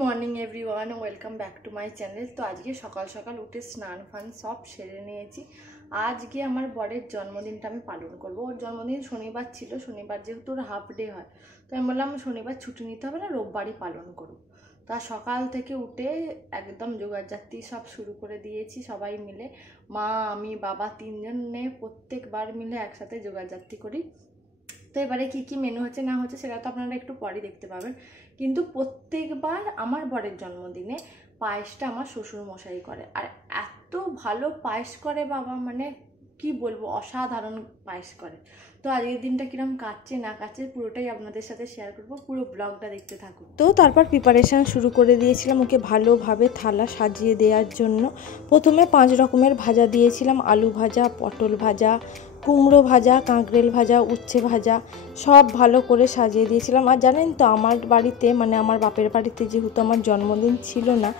Morning everyone, welcome back to my channel. তো আজকে সকাল সকাল উঠে স্নান ফান সব সেরে নিয়েছি। আজকে আমার বরের জন্মদিনটা আমি পালন করব। ওর জন্মদিন শনিবার ছিল, শনিবার যেহেতু ওর হাফ ডে হয়, তো আমি বললাম শনিবার ছুটি নিতে হবে না, রোববারই পালন করব। তা সকাল থেকে উঠে একদম জোগাড়জাতি সব শুরু করে দিয়েছি সবাই মিলে, মা আমি বাবা তিনজনে প্রত্যেকবার মিলে একসাথে জোগাড়জাতি করি। তো এবারে কী কী মেনু হচ্ছে না হচ্ছে সেটা তো আপনারা একটু পরে দেখতে পাবেন, কিন্তু প্রত্যেকবার আমার বরের জন্মদিনে পায়েসটা আমার শ্বশুরমশাই করে, আর এত ভালো পায়েস করে বাবা, মানে কি বলবো, অসাধারণ পায়েস করে। তো আজকের দিনটা কিরম কাটছে না কাটছে পুরোটাই আপনাদের সাথে শেয়ার করবো, পুরো ব্লগটা দেখতে থাকুন। তো তারপর প্রিপারেশান শুরু করে দিয়েছিলাম ওকে ভালোভাবে থালা সাজিয়ে দেওয়ার জন্য। প্রথমে 5 রকমের ভাজা দিয়েছিলাম, আলু ভাজা, পটল ভাজা, কুমড়ো ভাজা, কাঁকরেল ভাজা, উচ্ছে ভাজা, সব ভালো করে সাজিয়ে দিয়েছিলাম। আর জানেন তো আমার বাড়িতে, মানে আমার বাপের বাড়িতে যেহেতু আমার জন্মদিন ছিল না,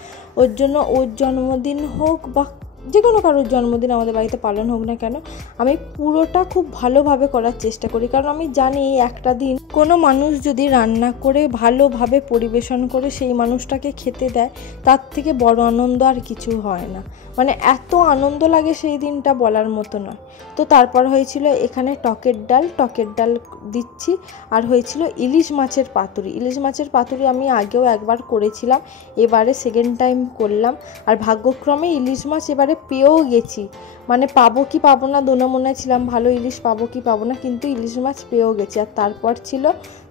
ওর জন্য ওর জন্মদিন হোক বা যে কোনো কারোর জন্মদিন আমাদের বাড়িতে পালন হোক না কেন, আমি পুরোটা খুব ভালোভাবে করার চেষ্টা করি। কারণ আমি জানি একটা দিন কোনো মানুষ যদি রান্না করে ভালোভাবে পরিবেশন করে সেই মানুষটাকে খেতে দেয়, তার থেকে বড় আনন্দ আর কিছু হয় না। মানে এত আনন্দ লাগে সেই দিনটা বলার মতো নয়। তো তারপর হয়েছিল এখানে টকের ডাল দিচ্ছি, আর হয়েছিল ইলিশ মাছের পাতুরি। ইলিশ মাছের পাতুরি আমি আগেও একবার করেছিলাম, এবারে সেকেন্ড টাইম করলাম। আর ভাগ্যক্রমে ইলিশ মাছ এবারে পেয়েও গেছি, মানে পাবো কি পাবো না দোনামোনায় ছিলাম, ভালো ইলিশ পাবো কি পাবো না, কিন্তু ইলিশ মাছ পেয়েও গেছি। আর তারপর ছিল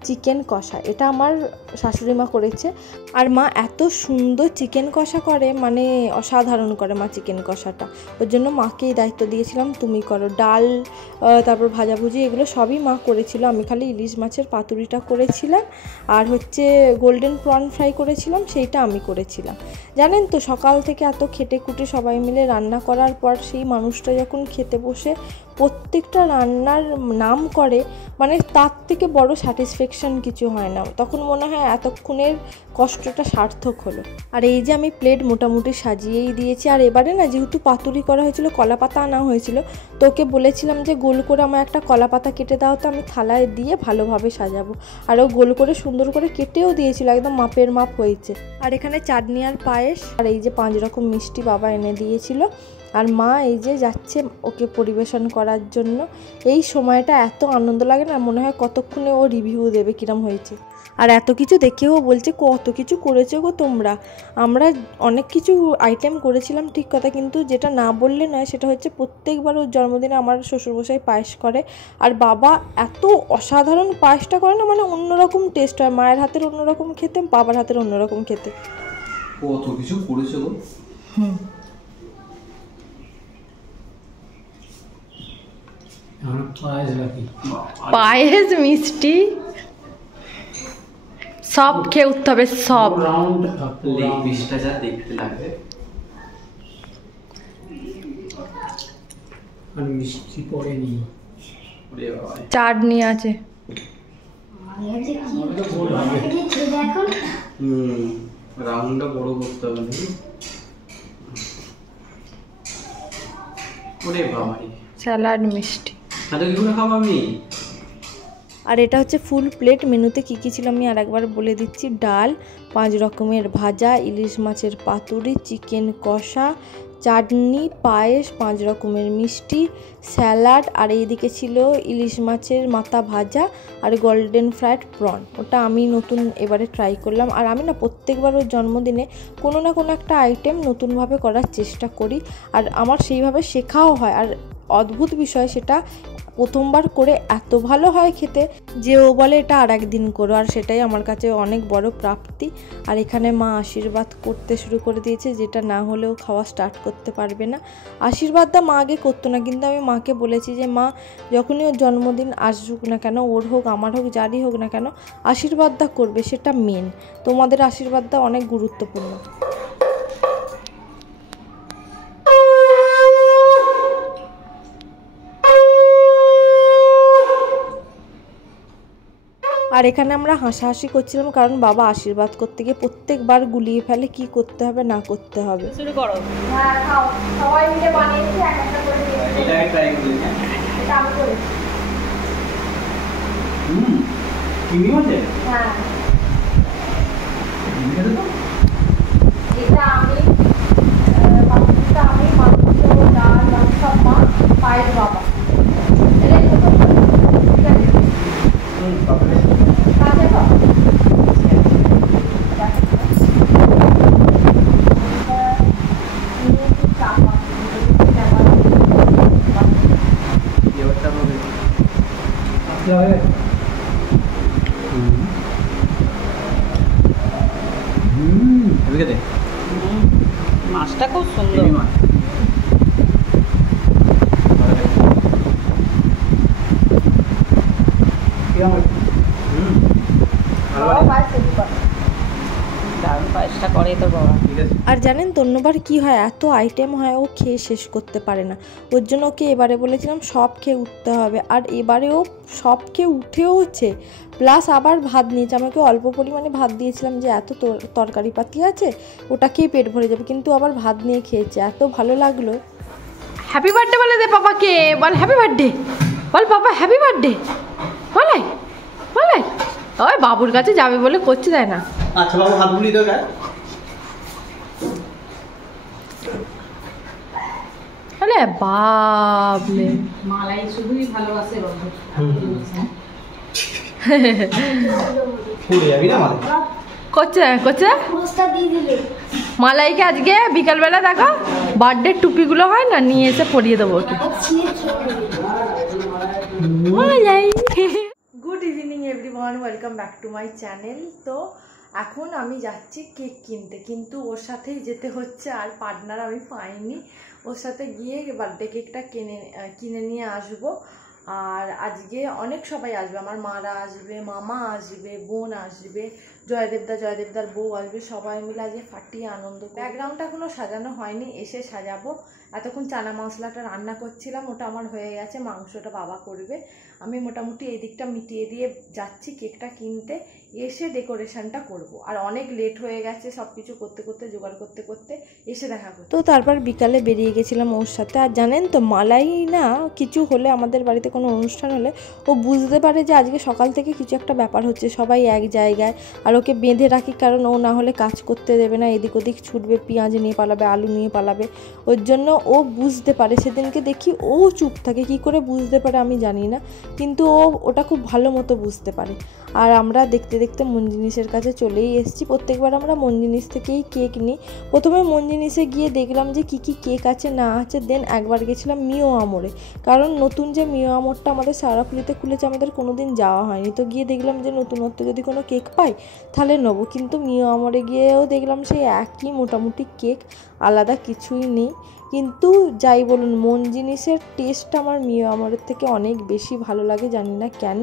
চিকেন কষা, এটা আমার শাশুড়ি মা করেছে। আর মা এত সুন্দর চিকেন কষা করে, মানে অসাধারণ করে মা চিকেন কষাটা। ওর জন্য মাকেই দায়িত্ব দিয়েছিলাম, তুমি করো। ডাল, তারপর ভাজাভুজি এগুলো সবই মা করেছিল, আমি খালি ইলিশ মাছের পাতুরিটা করেছিলাম। আর হচ্ছে গোল্ডেন প্রন ফ্রাই করেছিলাম, সেইটা আমি করেছিলাম। জানেন তো সকাল থেকে এত খেটে খুঁটে সবাই মিলে রান্না করার পর সেই মানুষটা যখন খেতে বসে প্রত্যেকটা রান্নার নাম করে, মানে তার থেকে বড় স্যাটিসফ্যাকশান কিছু হয় না। তখন মনে হয় এতক্ষণের কষ্টটা সার্থক হলো। আর এই যে আমি প্লেট মোটামুটি সাজিয়েই দিয়েছি। আর এবারে না যেহেতু পাতুরি করা হয়েছিল, কলা পাতা আনা হয়েছিল, তোকে বলেছিলাম যে গোল করে আমার একটা কলা পাতা কেটে দাও, তো আমি থালায় দিয়ে ভালোভাবে সাজাবো। আর ও গোল করে সুন্দর করে কেটেও দিয়েছিল, একদম মাপের মাপ হয়েছে। আর এখানে চাটনি আর পায়েস, আর এই যে 5 রকম মিষ্টি বাবা এনে দিয়েছিল। আর মা এই যে যাচ্ছে ওকে পরিবেশন করার জন্য। এই সময়টা এত আনন্দ লাগে না, মনে হয় কতক্ষণে ও রিভিউ দেবে কিরম হয়েছে। আর এত কিছু দেখেও বলছে কত কিছু করেছো গো তোমরা। আমরা অনেক কিছু আইটেম করেছিলাম ঠিক কথা, কিন্তু যেটা না বললে নয় সেটা হচ্ছে প্রত্যেকবার ওর জন্মদিনে আমার শ্বশুরমশাই পায়েস করে। আর বাবা এত অসাধারণ পায়েসটা করে না, মানে অন্যরকম টেস্ট হয়। মায়ের হাতের অন্যরকম খেতে, বাবার হাতের অন্যরকম খেতে। কত কিছু করেছো গো। পায়েস মিষ্টি সব খেয়ে উঠতে হবে, সব লেগ পিসটা যা দেখতে লাগে। আর মিষ্টি পড়েনি, চাটনি আছে। রাউন্ডটা বড় করতে হবে নাকি? ওরে বাবা, স্যালাড মিষ্টি। তাহলে কি করে খাবো আমি? আর এটা হচ্ছে ফুল প্লেট। মেনুতে কী কী ছিল আমি আর একবার বলে দিচ্ছি। ডাল, 5 রকমের ভাজা, ইলিশ মাছের পাতুরি, চিকেন কষা, চাটনি, পায়েস, 5 রকমের মিষ্টি, স্যালাড, আর এইদিকে ছিল ইলিশ মাছের মাথা ভাজা আর গোল্ডেন ফ্রাইড প্রন। ওটা আমি নতুন এবারে ট্রাই করলাম। আর আমি না প্রত্যেকবার ওর জন্মদিনে কোনো না কোনো একটা আইটেম নতুনভাবে করার চেষ্টা করি, আর আমার সেইভাবে শেখাও হয়। আর অদ্ভুত বিষয়, সেটা প্রথমবার করে এত ভালো হয় খেতে যে ও বলে এটা আর একদিন করো, আর সেটাই আমার কাছে অনেক বড় প্রাপ্তি। আর এখানে মা আশীর্বাদ করতে শুরু করে দিয়েছে, যেটা না হলেও খাওয়া স্টার্ট করতে পারবে না। আশীর্বাদটা মা আগে করতো না, কিন্তু আমি মাকে বলেছি যে মা যখনই ওর জন্মদিন আসুক না কেন, ওর হোক আমার হোক যারই হোক না কেন, আশীর্বাদটা করবে, সেটা মেন। তোমাদের আশীর্বাদটা অনেক গুরুত্বপূর্ণ। আর এখানে আমরা হাসাহাসি করছিলাম, কারণ বাবা আশীর্বাদ করতে গিয়ে প্রত্যেকবার গুলিয়ে ফেলে কি করতে হবে না করতে হবে। শুরু করো। হ্যাঁ খাও, সবাই মিলে বানিয়েছি, এক একটা করে দিয়েছি। এটা ট্রাই করুন। এটা আমি করেছি। চিনি আছে? হ্যাঁ। থেকে দে। মাছটা খুব সুন্দর। এই মাছ। দারুণ পায়েসটা করে তোর বাবা। আর জানেন তো অন্যবার কী হয়, এত আইটেম হয় ও খেয়ে শেষ করতে পারে না। ওর জন্য ওকে এবারে বলেছিলাম সব খেয়ে উঠতে হবে, আর এবারেও সব খেয়ে উঠেওছে, প্লাস আবার ভাত নিয়েছে। আমাকে অল্প পরিমাণে ভাত দিয়েছিলাম যে এত তরকারি পাতি আছে ওটা খেয়ে পেট ভরে যাবে, কিন্তু আবার ভাত নিয়ে খেয়েছে, এত ভালো লাগলো। হ্যাপি বার্থডে বলে দে পাপাকে, বল হ্যাপি বার্থডে, বল পাপা হ্যাপি বার্থডে, বলাই বলাই। ওই বাবুর কাছে যাবে বলে করতে দেয় না। আচ্ছা বাবু হাত বুলিয়ে দাও গায়ে। আরে বাবলে, মালাই শুধুই ভালোবাসে বাবু। পুড়ে যাবি না মালাই। করছে করছে মালাইকে আজকে বিকালবেলা দেখো বার্থডে টুপিগুলো হয় না, নিয়ে এসে পরিয়ে দেবো ওকে। মালাই। Good evening everyone, welcome back to my channel. তো এখন আমি যাচ্ছি কেক কিনতে, কিন্তু ওর সাথেই যেতে হচ্ছে, আর পার্টনার আমি পাইনি। ওর সাথে গিয়ে বার্থডে কেকটা কিনে নিয়ে আসবো। আর আজকে অনেক সবাই আসবে, আমার মারা আসবে, মামা আসবে, বোন আসবে, জয়দেবদার বউ আসবে, সবাই মিলে আজকে ফাটিয়ে আনন্দ। ব্যাকগ্রাউন্ডটা এখনো সাজানো হয়নি, এসে সাজাবো। এতক্ষণ চানা মশলাটা রান্না করছিলাম, ওটা আমার হয়ে গেছে, মাংসটা বাবা করবে। আমি মোটামুটি এই দিকটা মিটিয়ে দিয়ে যাচ্ছি কেকটা কিনতে, এসে ডেকোরেশনটা করব। আর অনেক লেট হয়ে গেছে সব কিছু করতে করতে, জোগাড় করতে করতে, এসে দেখা করতে। তো তারপর বিকালে বেরিয়ে গেছিলাম ওর সাথে। আর জানেন তো মালাই না কিছু হলে, আমাদের বাড়িতে কোনো অনুষ্ঠান হলে ও বুঝতে পারে যে আজকে সকাল থেকে কিছু একটা ব্যাপার হচ্ছে, সবাই এক জায়গায়। আর ওকে বেঁধে রাখি, কারণ ও না হলে কাজ করতে দেবে না, এদিক ওদিক ছুটবে, পেঁয়াজ নিয়ে পালাবে, আলু নিয়ে পালাবে। ওর জন্য ও বুঝতে পারে। সেদিনকে দেখি ও চুপ থাকে, কি করে বুঝতে পারে আমি জানি না, কিন্তু ও ওটা খুব ভালো মতো বুঝতে পারে। আর আমরা দেখতে দেখতে মন জিনিসের কাছে চলেই এসেছি। প্রত্যেকবার আমরা মন জিনিস থেকেই কেক নিই। প্রথমে মন জিনিসে গিয়ে দেখলাম যে কী কী কেক আছে না আছে, দেন একবার গেছিলাম মিও আমরে, কারণ নতুন যে মিও আমরটা আমাদের সারাপুলিতে খুলেছে, আমাদের কোনো দিন যাওয়া হয়নি। তো গিয়ে দেখলাম যে নতুনত্ব যদি কোনো কেক পাই তাহলে নেবো, কিন্তু মিও আমরে গিয়েও দেখলাম সেই একই মোটামুটি কেক, আলাদা কিছুই নেই। কিন্তু যাই বলুন, মন জিনিসের টেস্ট আমার মিও আমরের থেকে অনেক বেশি ভালো লাগে, জানি না কেন,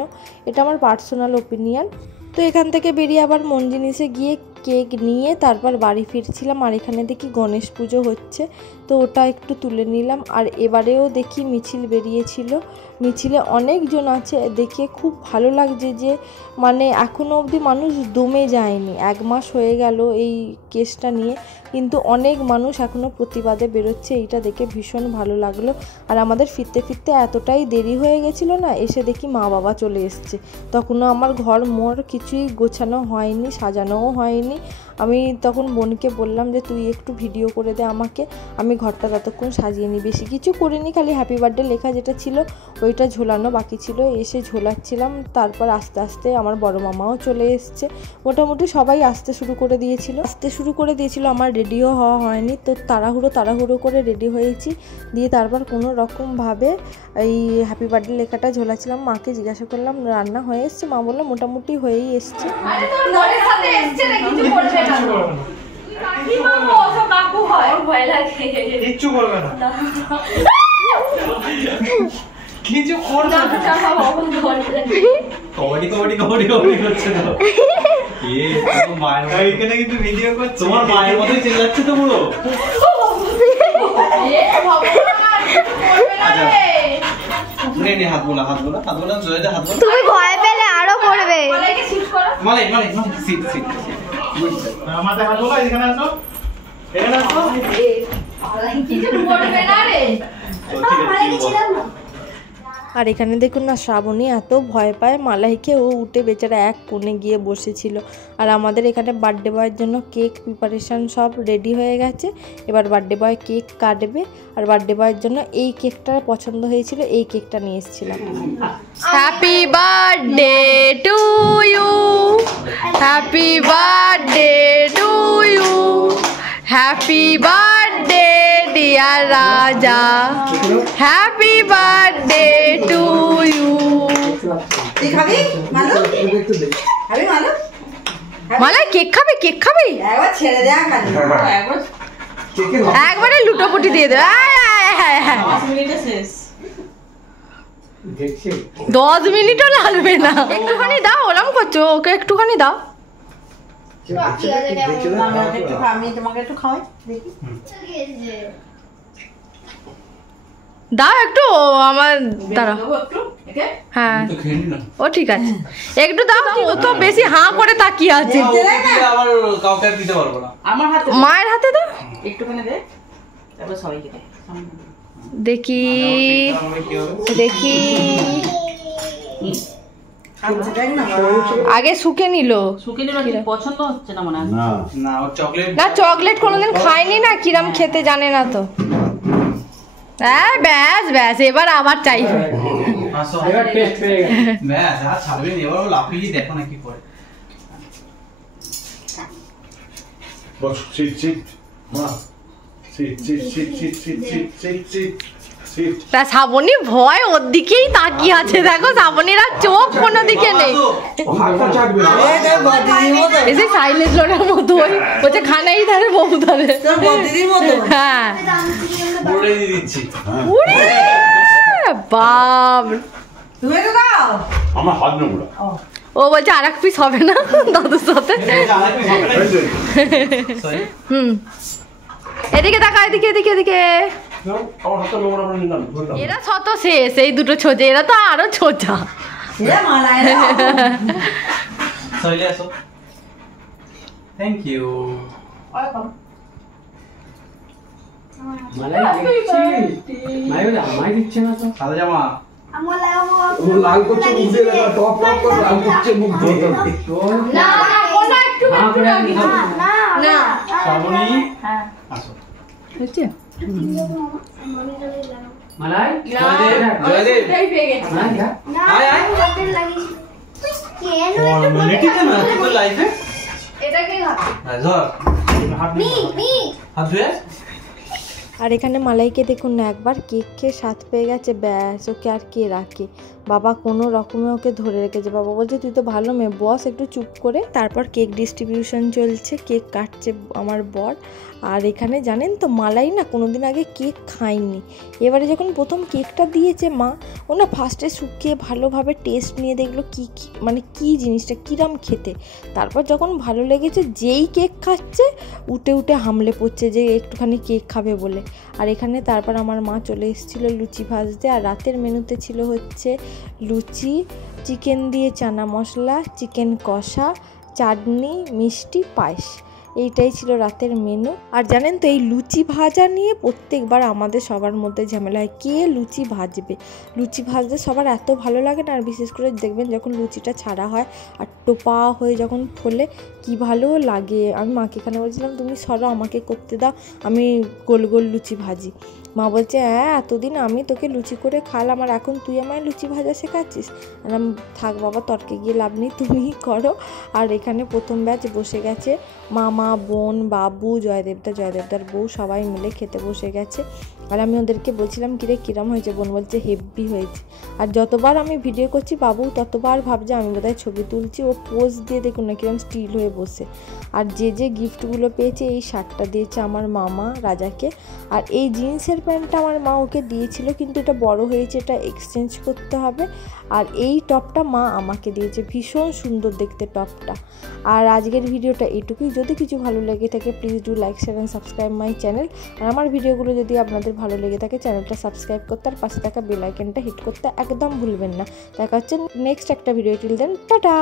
এটা আমার পার্সোনাল ওপিনিয়ন। তো এখান থেকে বেরিয়ে আবার মন জিনিসে গিয়ে কেক নিয়ে তারপর বাড়ি ফিরছিলাম। আর এখানে দেখি গণেশ পুজো হচ্ছে, তো ওটা একটু তুলে নিলাম। আর এবারেও দেখি মিছিল বেরিয়েছিল, মিছিলে অনেকজন আছে, দেখে খুব ভালো লাগছে যে মানে এখনও অবধি মানুষ দমে যায়নি। 1 মাস হয়ে গেল এই কেসটা নিয়ে, কিন্তু অনেক মানুষ এখনও প্রতিবাদে বেরোচ্ছে, এইটা দেখে ভীষণ ভালো লাগলো। আর আমাদের ফিরতে ফিরতে এতটাই দেরি হয়ে গেছিলো না, এসে দেখি মা বাবা চলে এসছে। তখনও আমার ঘর মোর কিছুই গোছানো হয়নি, সাজানোও হয়নি। আমি তখন বোনকে বললাম যে তুই একটু ভিডিও করে দে আমাকে, আমি ঘরটা ততক্ষণ সাজিয়ে নিই। বেশি কিছু করিনি, খালি হ্যাপি বার্থডে লেখা যেটা ছিল ওইটা ঝোলানো বাকি ছিল, এসে ঝোলাচ্ছিলাম। তারপর আস্তে আস্তে আমার বড় মামাও চলে এসছে, মোটামুটি সবাই আসতে শুরু করে দিয়েছিল। আমার রেডিও হওয়া হয়নি, তো তাড়াহুড়ো করে রেডি হয়েছি, দিয়ে তারপর কোনো রকমভাবে এই হ্যাপি বার্থডে লেখাটা ঝোলাচ্ছিলাম। মাকে জিজ্ঞাসা করলাম রান্না হয়ে এসছে, মা বললো মোটামুটি হয়েই এসছে। কিচ্ছু করবে না, কিছু করবে না, কবাডি করছে তো। তোমার মায়ের এখানে কিন্তু ভিডিও করছে, তোমার মায়ের মতোই চিল্লাচ্ছে তো পুরো। তুমি ভয় পেলে আরো করবে। মালাই সিট মাথা হাত বোলা, এখানে আসো, এখানে আসো। কিছু করবে না রে। আর এখানে দেখুন না, শ্রাবণী এত ভয় পায় মালাইকে, ও উঠে বেচারা এক কোণে গিয়ে বসেছিল। আর আমাদের এখানে বার্থডে বয়ের জন্য কেক প্রিপারেশান সব রেডি হয়ে গেছে। এবার বার্থডে বয় কেক কাটবে, আর বার্থডে বয়ের জন্য এই কেকটা পছন্দ হয়েছিল, এই কেকটা নিয়ে এসেছিলাম। Happy birthday to you, happy birthday to you, happy birthday dear Raja, happy birthday to you. খাবি মালো? হ্যাপি মালাই কেক খাবে? কেক খাবে? একবার ছেড়ে দেয়া খালি একবার একবারে লুটোপুটি দিয়ে দেবে। 5 মিনিটে শেষ। 10 মিনিটও লাগবে না। একটুখানি দাও, ওরম করছো, ওকে একটুখানি দাও। আমি তোমাকে একটু খাওয়াই দেখি দাও একটু, আমার দাঁড়াও। দেবো একটু একে? হ্যাঁ তো খেয়ে নি না ও ঠিক আছে, একটু দাও। ও তো বেশি হাঁ করে তাকিয়ে আছে। আবার কাউকে আর দিতে পারবো না। আমার হাতে মায়ের হাতে দাও একটুখানি দে, তারপর সবাইকে দে। দেখি দেখি। আচ্ছা দেখ না আগে শুকে নিল শুকে নিল, ঠিক পছন্দ হচ্ছে না মনে হয়। না ওর চকলেট না, চকলেট কোনোদিন খায়নি না, কিরাম খেতে জানে না তো। হ্যাঁ ব্যাস ব্যাস, এবার আবার চাইবে। এবার টেস্ট পেয়ে গেছে ব্যাস, আর ছাড়বে না। এবার ও লাফিয়ে দেখো না কি করে। বস সিট সিট মা sit sit sit sit sit sit sit sit sit তা শ্রাবণী ভয় ওর দিকেই তাকিয়ে আছে। দেখো শ্রাবণীর আর চোখ কোনো দিকে নেই। হাতটা চাটবে এসে সাইলেন্স লোনের মতো ওই বলছে খানাই ধারে বউ ধারে। তোর বদিদির মতো হ্যাঁ বলে দিয়ে দিচ্ছি। উড়ে বাপ। তুমি তো দাও আমার হাত নোংরা ও বলছে আর এক পিস হবে না দাদুর সাথে। সরি হুম এদিকে তাকা, এদিকে এদিকে এদিকে। আমার হাতটা নোংরা করে নিলাম এরা শত শেষ, এই দুটো ছোজা, এরা তো আরো ছোজা। এ মালায় না সরি আসো। Thank you. সাদা জামা লাল করছে মুখ দিয়ে দেখা টপ টপ করে লাল করছে মুখ দিয়ে শ্রাবণী আসো। জয়দেব আয় আয় ফর্মালিটিতে না তো লাইফে এটা কি ধর হাত ধুয়ে। আর এখানে মালাইকে দেখুন না, একবার কেক খেয়ে স্বাদ পেয়ে গেছে, ব্যাস ওকে আর কে রাখে। বাবা কোনো রকমে ওকে ধরে রেখেছে। বাবা বলছে তুই তো ভালো মেয়ে, বস একটু চুপ করে। তারপর কেক ডিস্ট্রিবিউশন চলছে, কেক কাটছে আমার বর। আর এখানে জানেন তো মালাই না কোনোদিন আগে কেক খায়নি। এবারে যখন প্রথম কেকটা দিয়েছে মা, ও না ফার্স্টে শুকিয়ে ভালোভাবে টেস্ট নিয়ে দেখলো কি মানে কী জিনিসটা কীরাম খেতে। তারপর যখন ভালো লেগেছে, যেই কেক খাচ্ছে উঠে উঠে হামলে পড়ছে যে একটুখানি কেক খাবে বলে। আর এখানে তারপর আমার মা চলে এসেছিলো লুচি ভাজতে। আর রাতের মেনুতে ছিল হচ্ছে লুচি, চিকেন দিয়ে চানা মশলা, চিকেন কষা, চাটনি, মিষ্টি, পায়েস। এইটাই ছিল রাতের মেনু। আর জানেন তো এই লুচি ভাজা নিয়ে প্রত্যেকবার আমাদের সবার মধ্যে ঝামেলা হয়, কে লুচি ভাজবে। লুচি ভাজতে সবার এত ভালো লাগে না, আর বিশেষ করে দেখবেন যখন লুচিটা ছাড়া হয় আর টোপা হয়ে যখন ফোলে কি ভালো লাগে। আমি মাকে এখানে বলছিলাম তুমি সরো, আমাকে করতে দাও, আমি গোল গোল লুচি ভাজি। মা বলছে হ্যাঁ এতদিন আমি তোকে লুচি করে খালাম, আর এখন তুই আমায় লুচি ভাজা শেখাচ্ছিস। আর থাক বাবা, তর্কে গিয়ে লাভ নেই, তুমিই করো। আর এখানে প্রথম ব্যাচ বসে গেছে, মামা, বোন, বাবু, জয়দেবদার বউ সবাই মিলে খেতে বসে গেছে। আর আমি ওদেরকে বলছিলাম কিরে কিরম হয়েছে, বোন বলছে হেভি হয়েছে। আর যতবার আমি ভিডিও করছি বাবু ততবার ভাবছে আমি বোধহয় ছবি তুলছি। ও পোজ দিয়ে দেখুন না কিরম স্টিল হয়ে বসে। আর যে যে গিফটগুলো পেয়েছে, এই শার্টটা দিয়েছে আমার মামা রাজাকে, আর এই জিন্সের প্যান্টটা আমার মা ওকে দিয়েছিল, কিন্তু এটা বড় হয়েছে, এটা এক্সচেঞ্জ করতে হবে। আর এই টপটা মা আমাকে দিয়েছে, ভীষণ সুন্দর দেখতে টপটা। আর আজকের ভিডিওটা এটুকুই। যদি কিছু ভালো লেগে থাকে please do like, share and subscribe my channel. আর আমার ভিডিওগুলো যদি আপনাদের ভালো লেগে থাকে চ্যানেলটা সাবস্ক্রাইব করতে আর পাশে থাকা বেল আইকনটা হিট করতে একদম ভুলবেন না। দেখা হচ্ছে নেক্সট একটা ভিডিও। Till then tata.